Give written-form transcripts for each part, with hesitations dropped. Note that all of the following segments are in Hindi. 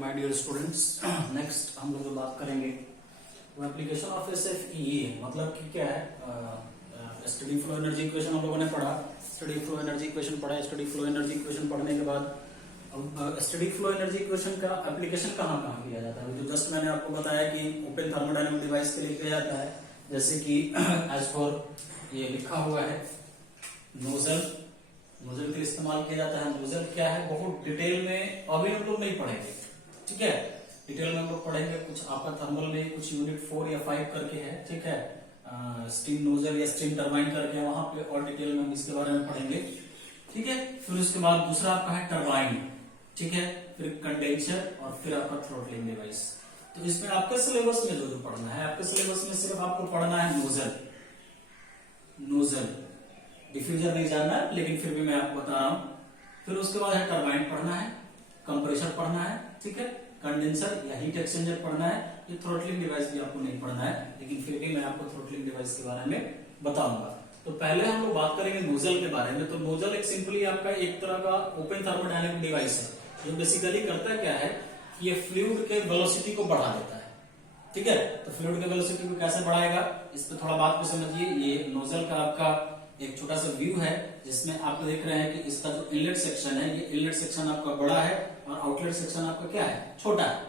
My dear students. नेक्स्ट हम लोग जो बात करेंगे वो एप्लीकेशन ऑफ एसएफई है। मतलब कि क्या है, स्टडी फ्लो एनर्जी इक्वेशन हम लोगों ने पढ़ा, स्टडी फ्लो एनर्जी इक्वेशन पढ़ा। स्टडी फ्लो एनर्जी इक्वेशन पढ़ने के बाद अब स्टडी फ्लो एनर्जी इक्वेशन का एप्लीकेशन कहाँ कहाँ किया जाता है, तो जस्ट मैंने आपको बताया कि ओपन थर्मोडायनेमिक डिवाइस के लिए किया जाता है। जैसे कि एज फॉर ये लिखा हुआ है नोजल, नोजल के इस्तेमाल किया जाता है। नोजल क्या है बहुत डिटेल में अभी हम लोग नहीं पढ़ेंगे, ठीक है। डिटेल में हम लोग पढ़ेंगे कुछ आपका थर्मल में कुछ यूनिट 4 या 5 करके है, ठीक है। स्टीम नोजल या स्टीम टरबाइन करके वहां पे और डिटेल में हम इसके बारे में पढ़ेंगे, ठीक है। फिर उसके बाद दूसरा आपका है टरबाइन, ठीक है। फिर कंडेंसर और फिर आपका थ्रोटलिंग डिवाइस। तो इसमें आपके सिलेबस में जो पढ़ना है, आपके सिलेबस में सिर्फ आपको पढ़ना है नोजल, नोजल डिफ्यूजर नहीं जानना है, लेकिन फिर भी मैं आपको बता रहा हूं। फिर उसके बाद है टरबाइन पढ़ना है, कंप्रेसर पढ़ना है, ठीक है। कंडेंसर या हीट एक्सचेंजर पढ़ना है। ये थ्रोटलिंग डिवाइस भी आपको नहीं पढ़ना है, लेकिन फिर भी मैं आपको थ्रोटलिंग डिवाइस के बारे में बताऊंगा। तो पहले हम लोग बात करेंगे नोजल के बारे में। तो नोजल एक सिंपली आपका एक तरह का ओपन थर्मोडायनेमिक डिवाइस है, जो बेसिकली करता क्या है कि ये फ्लूइड के वेलोसिटी को बढ़ा देता है, ठीक है। तो फ्लूइड के वेलोसिटी को कैसे बढ़ाएगा, इस पे थोड़ा बात को समझिए। ये नोजल का आपका एक छोटा सा व्यू है, जिसमें आप देख रहे हैं कि इसका जो इनलेट सेक्शन है, ये इनलेट सेक्शन आपका बड़ा है और आउटलेट सेक्शन आपका क्या है, छोटा है।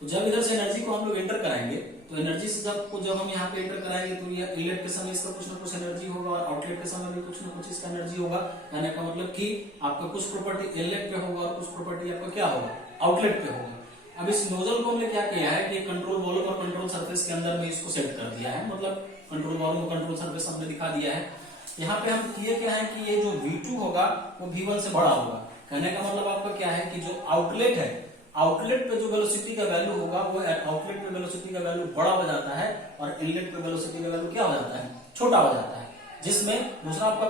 तो जब इधर से एनर्जी को हम लोग एंटर कराएंगे, तो एनर्जी से जब हम यहाँ पे एंटर कराएंगे, तो ये इनलेट के समय इसका कुछ ना कुछ एनर्जी होगा और आउटलेट के समय भी कुछ ना कुछ इसका एनर्जी होगा। कहने का मतलब कि आपका कुछ प्रॉपर्टी इनलेट पे होगा और कुछ प्रॉपर्टी आपका क्या होगा, आउटलेट पे होगा। अब इस नोजल को हमने क्या किया है कि कंट्रोल वॉल्यूम और कंट्रोल सरफेस के अंदर में इसको सेट कर दिया है। मतलब कंट्रोल वॉल्यूम और कंट्रोल सरफेस हमने दिखा दिया है। यहाँ पे हम किए क्या है कि ये जो V2 होगा वो V1 से बड़ा होगा। कहने का मतलब आपका क्या है कि जो आउटलेट है, आउटलेट पे जो वेलोसिटी का वैल्यू होगा वो आउटलेट पे वेलोसिटी का वैल्यू बड़ा हो जाता है और इनलेट पे वेलोसिटी का वैल्यू क्या हो जाता है, छोटा हो जाता है। जिसमें दूसरा आपका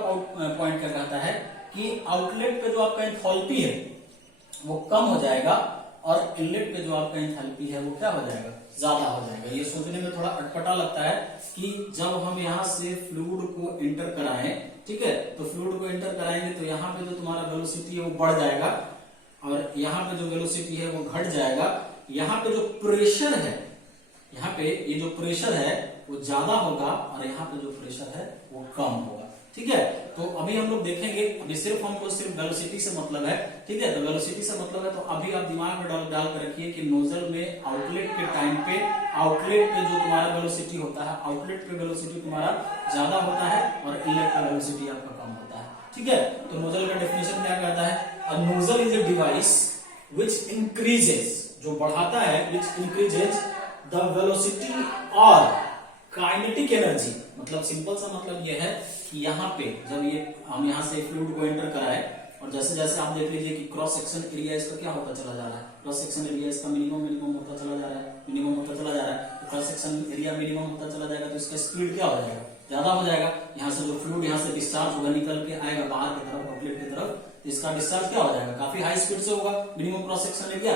पॉइंट क्या कहता है कि आउटलेट पे जो आपका एंथैल्पी है वो कम हो जाएगा और इनलेट पे जो आपका एंथैल्पी है वो क्या हो जाएगा, ज्यादा हो जाएगा। ये सोचने में थोड़ा अटपटा लगता है कि जब हम यहाँ से फ्लूइड को एंटर कराएं, ठीक है, तो फ्लूइड को एंटर कराएंगे तो यहाँ पे जो तुम्हारा वेलोसिटी है वो बढ़ जाएगा और यहाँ पे जो वेलोसिटी है वो घट जाएगा। यहाँ पे जो प्रेशर है, यहाँ पे ये जो प्रेशर है वो ज्यादा होगा और यहाँ पे जो प्रेशर है वो कम होगा, ठीक है। तो अभी हम लोग देखेंगे, अभी सिर्फ हमको सिर्फ वेलोसिटी से मतलब है, ठीक है। तो वेलोसिटी से मतलब है, तो अभी आप दिमाग में डाल कर रखिए कि नोजल में आउटलेट के टाइम पे, आउटलेट पे जो तुम्हारा वेलोसिटी होता है, आउटलेट पे वेलोसिटी तुम्हारा ज्यादा होता है और इनलेट पे वेलोसिटी आपका कम होता है, ठीक है। तो नोजल का डेफिनेशन क्या कहता है, अ nozzle is a device which increases, जो बढ़ाता है, विच इंक्रीजेस द वेलोसिटी और काइनेटिक एनर्जी। मतलब सिंपल सा मतलब ये है कि यहाँ पे जब ये हम यहाँ से फ्लूइड को एंटर कराए और जैसे जैसे आप देख लीजिए कि क्रॉस सेक्शन एरिया इसका क्या होता चला जा रहा है, क्रॉस सेक्शन एरिया इसका मिनिमम होता चला जा रहा है, मिनिमम होता चला जा रहा है। तो क्रॉस सेक्शन एरिया मिनिमम होता चला जाएगा तो इसका स्पीड क्या हो जाएगा, ज्यादा हो जाएगा। यहाँ से जो फ्लूइड यहाँ से डिस्चार्ज होगा, निकल के आएगा बाहर की तरफ, आउटलेट की तरफ, तो इसका डिस्चार्ज क्या हो जाएगा, काफी हाई स्पीड से होगा। मिनिमम क्रॉस सेक्शन एरिया,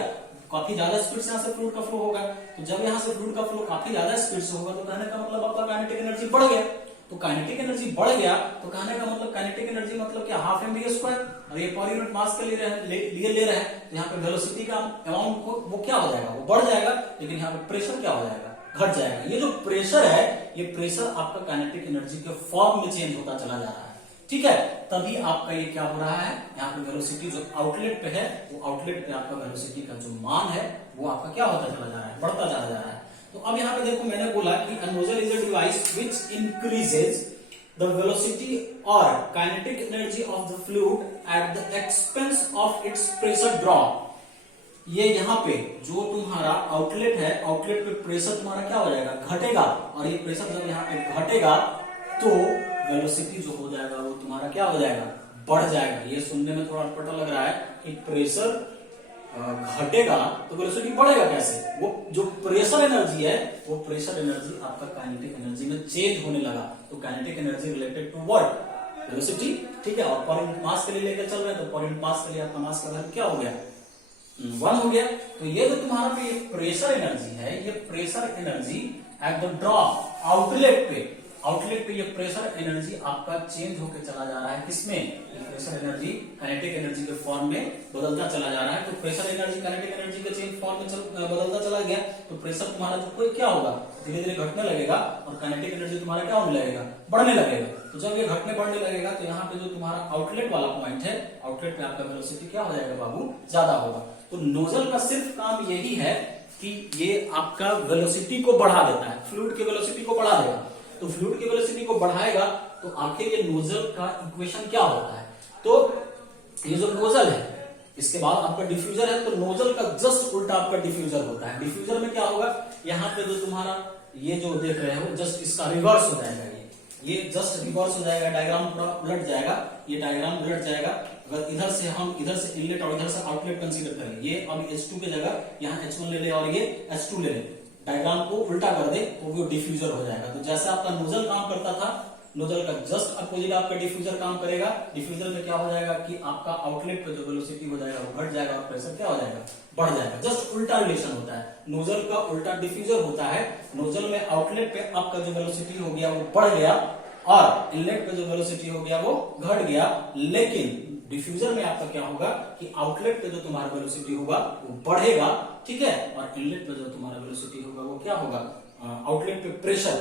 काफी ज्यादा स्पीड से यहाँ से फ्लूइड का फ्लो होगा। तो जब यहाँ से फ्लूइड का फ्लो काफी ज्यादा स्पीड से होगा तो कहने का मतलब आपका काइनेटिक एनर्जी बढ़ गया। तो काइनेटिक एनर्जी बढ़ गया तो कहने का मतलब काइनेटिक एनर्जी मतलब क्या, हाफ mv², और ये पर यूनिट मास के लिए ले रहे हैं। तो यहाँ पे वेलोसिटी का अमाउंट को वो क्या हो जाएगा, वो बढ़ जाएगा, लेकिन यहाँ पे प्रेशर क्या हो जाएगा, घट जाएगा। ये जो प्रेशर है, ये प्रेशर आपका काइनेटिक एनर्जी के फॉर्म में चेंज होता चला जा रहा है, ठीक है। तभी आपका ये क्या हो रहा है, यहाँ पे वेलोसिटी जो आउटलेट पे है, वो आउटलेट पे आपका वेलोसिटी का जो मान है वो आपका क्या होता चला जा रहा है, बढ़ता चला जा रहा है। तो अब यहाँ पे देखो मैंने बोला कि a nozzle is a device which increases the velocity or kinetic energy of the fluid at the expense of its pressure drop। ये यहाँ पे जो तुम्हारा आउटलेट है, आउटलेट पे प्रेशर तुम्हारा क्या हो जाएगा, घटेगा, और ये प्रेशर जब यहाँ पे घटेगा तो वेलोसिटी जो हो जाएगा वो तुम्हारा क्या हो जाएगा, बढ़ जाएगा। ये सुनने में थोड़ा अटपटा लग रहा है कि प्रेशर घटेगा तो वेलोसिटी बढ़ेगा कैसे। वो जो प्रेशर एनर्जी है, वो प्रेशर एनर्जी आपका काइनेटिक एनर्जी में चेंज होने लगा। तो kinetic energy related to what, velocity, ठीक है। और पर यूनिट मास के लिए लेकर चल रहे हैं, तो पर यूनिट मास के लिए आपका मास का वैल्यू क्या हो गया, 1 हो गया। तो ये जो तुम्हारा पे प्रेशर एनर्जी है, ये pressure energy at the drop outlet पे, आउटलेट पे ये प्रेशर एनर्जी आपका चेंज होकर चला जा रहा है, किसमें, प्रेशर एनर्जी काइनेटिक एनर्जी के फॉर्म में बदलता चला जा रहा है। तो प्रेशर एनर्जी काइनेटिक एनर्जी के चेंज फॉर्म में बदलता चला गया, तो प्रेशर तुम्हारा जो कोई क्या होगा, धीरे धीरे घटने लगेगा और काइनेटिक एनर्जी तुम्हारा क्या होने लगेगा, बढ़ने लगेगा। तो जब ये घटने बढ़ने लगेगा तो यहाँ पे जो तुम्हारा आउटलेट वाला पॉइंट है, आउटलेट पे आपका वेलोसिटी क्या हो जाएगा बाबू, ज्यादा होगा। तो नोजल का सिर्फ काम यही है कि ये आपका वेलोसिटी को बढ़ा देता है, फ्लूइड की वेलोसिटी को बढ़ा देगा। तो फ्लूइड की वेलोसिटी को बढ़ाएगा तो आखिर ये नोजल का इक्वेशन क्या होता है, तो ये जो नोजल है इसके बाद आपका डिफ्यूजर है, तो नोजल का जस्ट उल्टा आपका डिफ्यूजर होता है। डिफ्यूजर में क्या होगा, यहाँ पे जो तुम्हारा ये जो देख रहे हो जस्ट इसका रिवर्स हो जाएगा, ये जस्ट रिवर्स हो जाएगा, डायग्राम पूरा उलट जाएगा, ये डायग्राम उलट जाएगा। अगर इधर से हम इधर से इनलेट और इधर से आउटलेट कंसीडर करें, ये अब H2 की जगह यहाँ H1 ले ले और ये H2 ले ले, डायग्राम को उल्टा कर दे तो वो डिफ्यूजर हो जाएगा। तो जैसे आपका नोजल काम करता था, नोजल का जस्ट अपोजिट आपका डिफ्यूजर काम करेगा। डिफ्यूजर में क्या हो जाएगा कि आपका आउटलेट पे जो वेलोसिटी हो जाएगा वो घट जाएगा और प्रेशर क्या हो जाएगा, बढ़ जाएगा। जस्ट उल्टा रिलेशन होता है, नोजल का उल्टा डिफ्यूजर होता है। नोजल में आउटलेट पे आपका जो वेलोसिटी हो गया वो बढ़ गया और इनलेट पे जो वेलोसिटी हो गया वो घट गया। लेकिन डिफ्यूजर में आपका क्या होगा कि आउटलेट पे जो तुम्हारा वेलोसिटी होगा वो बढ़ेगा, ठीक है, और इनलेट पे जो तुम्हारा वेलोसिटी होगा वो क्या होगा, आउटलेट पे प्रेशर,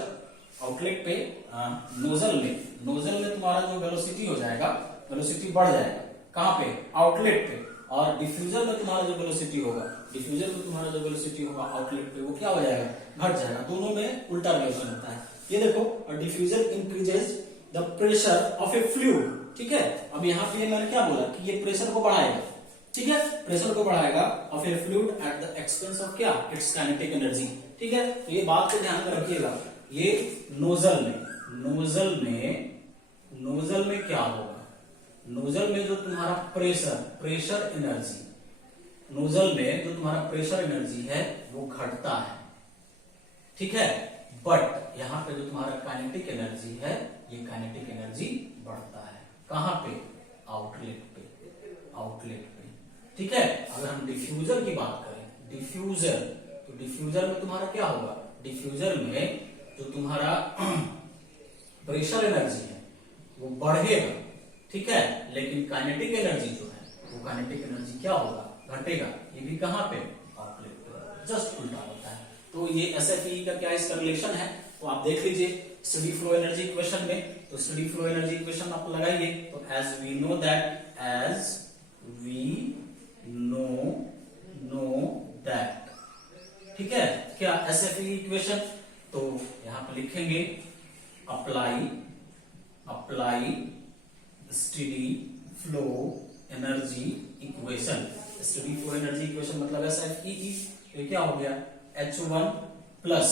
आउटलेट पे नोजल में तुम्हारा जो वेलोसिटी हो जाएगा, वेलोसिटी बढ़ जाएगा, कहां पे, आउटलेट पे। और डिफ्यूजर में तुम्हारा जो वेलोसिटी होगा, डिफ्यूजर में तुम्हारा जो वेलोसिटी होगा आउटलेट पे वो क्या हो जाएगा, घट जाएगा। दोनों में उल्टा रिलेशन होता है। ये देखो, diffuser increases the pressure of A fluid, ठीक है। अब यहाँ पे मैंने क्या बोला कि ये प्रेशर को बढ़ाएगा, ठीक है, प्रेशर को बढ़ाएगा of A fluid at the expense of क्या, इट्स काइनेटिक एनर्जी, ठीक है। तो ये बात को ध्यान में रखिएगा, ये नोजल में क्या होगा, नोजल में जो तुम्हारा प्रेशर एनर्जी, नोजल में जो तुम्हारा प्रेशर एनर्जी है वो घटता है, ठीक है। बट यहाँ पे जो तुम्हारा काइनेटिक एनर्जी है, ये काइनेटिक एनर्जी बढ़ता है, कहां पे, आउटलेट पे, ठीक है। अगर हम डिफ्यूजर की बात करें, डिफ्यूजर, तो डिफ्यूजर में तुम्हारा क्या होगा, डिफ्यूजर में जो तुम्हारा प्रेशर एनर्जी है वो बढ़ेगा, ठीक है, लेकिन काइनेटिक एनर्जी जो है वो काइनेटिक एनर्जी क्या होगा, घटेगा। ये भी कहां पे, आउटलेट पे, जस्ट उल्टा होता है। तो ये SFE का क्या इसका रिलेशन है, तो आप देख लीजिए स्टडी फ्लो एनर्जी इक्वेशन में। तो स्टडी फ्लो एनर्जी इक्वेशन आप लगाइए, तो एज वी नो दैट, ठीक है, क्या SFE इक्वेशन, तो यहां पर लिखेंगे apply steady flow energy equation. Steady flow energy equation मतलब SFE, तो क्या हो गया, H1 plus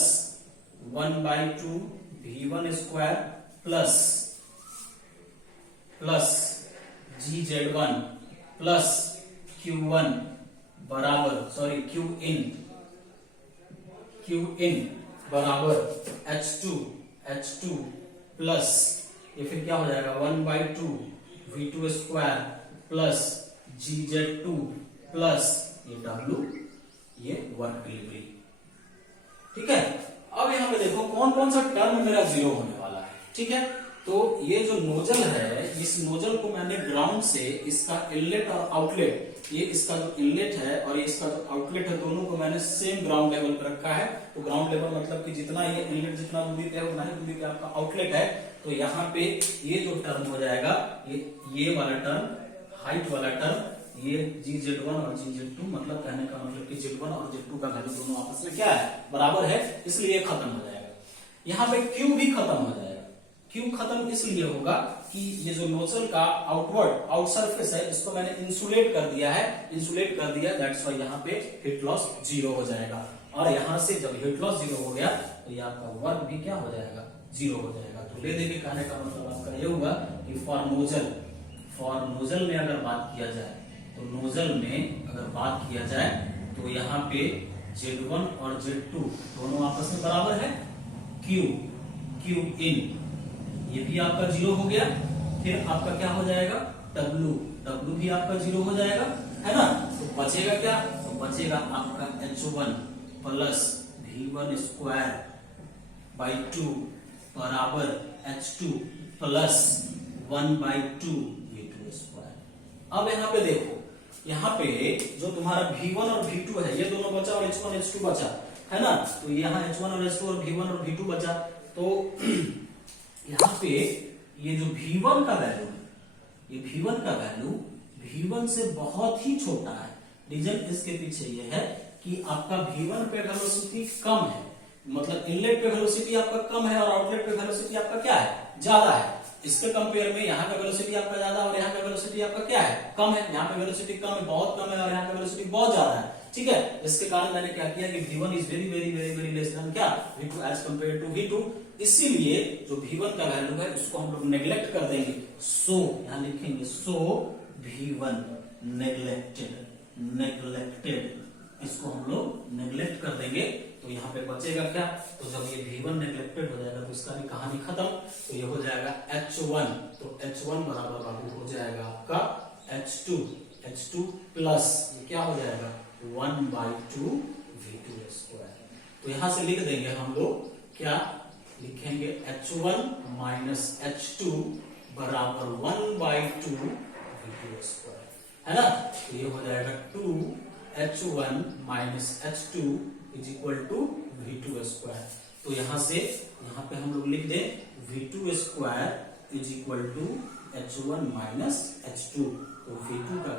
1/2 V1 square plus GZ1 plus Q1 बराबर, सॉरी Qin बराबर H2 प्लस ये फिर क्या हो जाएगा 1/2 V2 square plus GZ2 plus ये W, ये वर्क डिलीवरी, ठीक है। अब यहाँ पे देखो कौन कौन सा टर्म मेरा जीरो होने वाला है, ठीक है। तो ये जो नोजल है, इस नोजल को मैंने ग्राउंड से, इसका इनलेट और आउटलेट, ये इसका जो इनलेट है और ये इसका जो आउटलेट है, दोनों को मैंने सेम ग्राउंड लेवल पर रखा है। तो ग्राउंड लेवल मतलब कि जितना ये इनलेट जितना दूरी पे है उतना ही दूरी पे आपका आउटलेट है। तो यहाँ पे ये जो टर्म हो जाएगा, ये वाला टर्म, हाइट वाला टर्म, ये GZ1 और GZ2, मतलब कहने का मतलब कि Z1 और Z2 का वैल्यू दोनों आपस में क्या है, बराबर है, इसलिए ये खत्म हो जाएगा। यहाँ पे Q भी खत्म हो जाएगा। Q खत्म इसलिए होगा कि ये जो नोजल का आउट सरफेस है, इसको मैंने इंसुलेट कर दिया, दैट्स व्हाई यहाँ पे हीट लॉस 0 हो जाएगा। और यहाँ से जब हीट लॉस 0 हो गया तो ये आपका वर्क भी क्या हो जाएगा, 0 हो जाएगा। तो ले देके कहने का मतलब आपका ये हुआ कि फॉर नोजल में अगर बात किया जाए, तो नोजल में अगर बात किया जाए तो यहाँ पे Z1 और Z2 दोनों आपस में बराबर है, Qin ये भी आपका 0 हो गया। फिर आपका क्या हो जाएगा, W भी आपका 0 हो जाएगा, है ना। तो बचेगा क्या, तो बचेगा आपका H1 plus V1 square by 2 बराबर H2 प्लस 1/2 V2 स्क्वायर। अब यहाँ पे देखो, यहाँ पे जो तुम्हारा V1 और V2 है ये दोनों बचा और H1 H2 बचा है ना, तो यहाँ H1 और H2 और V1 और V2 बचा। तो यहाँ पे ये जो V1 का वैल्यू है, ये V1 का वैल्यू V1 से बहुत ही छोटा है। रीजन इसके पीछे ये है कि आपका V1 पे वेलोसिटी कम है, मतलब इनलेट पे वेलोसिटी आपका कम है और आउटलेट पे वेलोसिटी आपका क्या है, ज्यादा है। इसके कंपेयर में यहाँ का वेलोसिटी आपका ज्यादा और यहाँ का वेलोसिटी आपका क्या है, कम है। यहाँ पे वेलोसिटी कम है, बहुत कम है, और यहाँ का वेलोसिटी बहुत ज्यादा है। ठीक है, इसके कारण मैंने क्या किया कि V1 is very very very very less than क्या, V2 as compare to V2। इसीलिए जो V1 का वैल्यू है उसको हम लोग नेग्लेक्ट कर देंगे। सो यहाँ लिखेंगे सो V1 नेग्लेक्टेड, इसको हम लोग नेग्लेक्ट कर देंगे। तो यहाँ पे बचेगा क्या, तो जब ये V1 नेग्लेक्टेड हो जाएगा तो इसका भी कहानी खत्म। तो ये हो जाएगा H1, तो H1 बराबर बाबू हो जाएगा आपका H2 प्लस ये क्या हो जाएगा 1/2 V2 स्क्वायर। तो यहां से लिख देंगे हम लोग, क्या लिखेंगे, H1 माइनस H2 बराबर 1/2 V2 स्क्वायर, है ना। तो ये हो जाएगा 2H1 minus H2 is equal to V2 square. तो यहाँ पे हम लोग लिख दें V2 square is equal to H1 minus H2। तो V2 का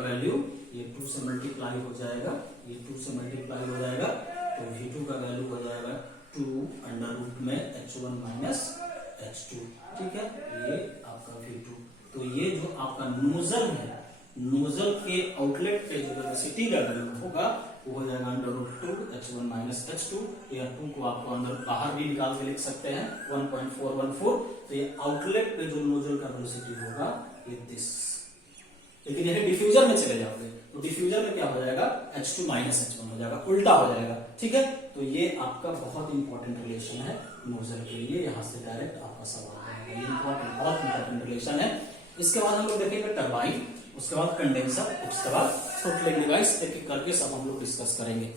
वैल्यू ये 2 से मल्टीप्लाई हो जाएगा, ये 2 से मल्टीप्लाई हो जाएगा, तो V2 का वैल्यू हो जाएगा 2 अंडर रूट में H1 माइनस H2। ठीक है, ये आपका V2। तो ये जो आपका नोजल है, नोजल के आउटलेट पे जो वेलोसिटी का वैल्यू होगा वो हो जाएगा under root 2 H1 minus H2। या 2 को आपको अंदर बाहर भी निकाल के लिख सकते हैं 1.414। तो ये आउटलेट पे जो नोजल का वेलोसिटी होगा ये दिस। लेकिन यही डिफ्यूजर में चले जाओगे तो डिफ्यूजर में क्या हो जाएगा, H2 माइनस H1 हो जाएगा, उल्टा हो जाएगा। ठीक है, तो ये आपका बहुत इंपॉर्टेंट रिलेशन है नोजल के लिए, यहाँ से डायरेक्ट आपका सवाल है, ये बहुत इंपॉर्टेंट रिलेशन है। इसके बाद हम लोग देखेंगे टरबाइन, उसके बाद कंडेंसर, उसके बाद थ्रोटलिंग डिवाइस, एक एक करके सब हम लोग डिस्कस करेंगे।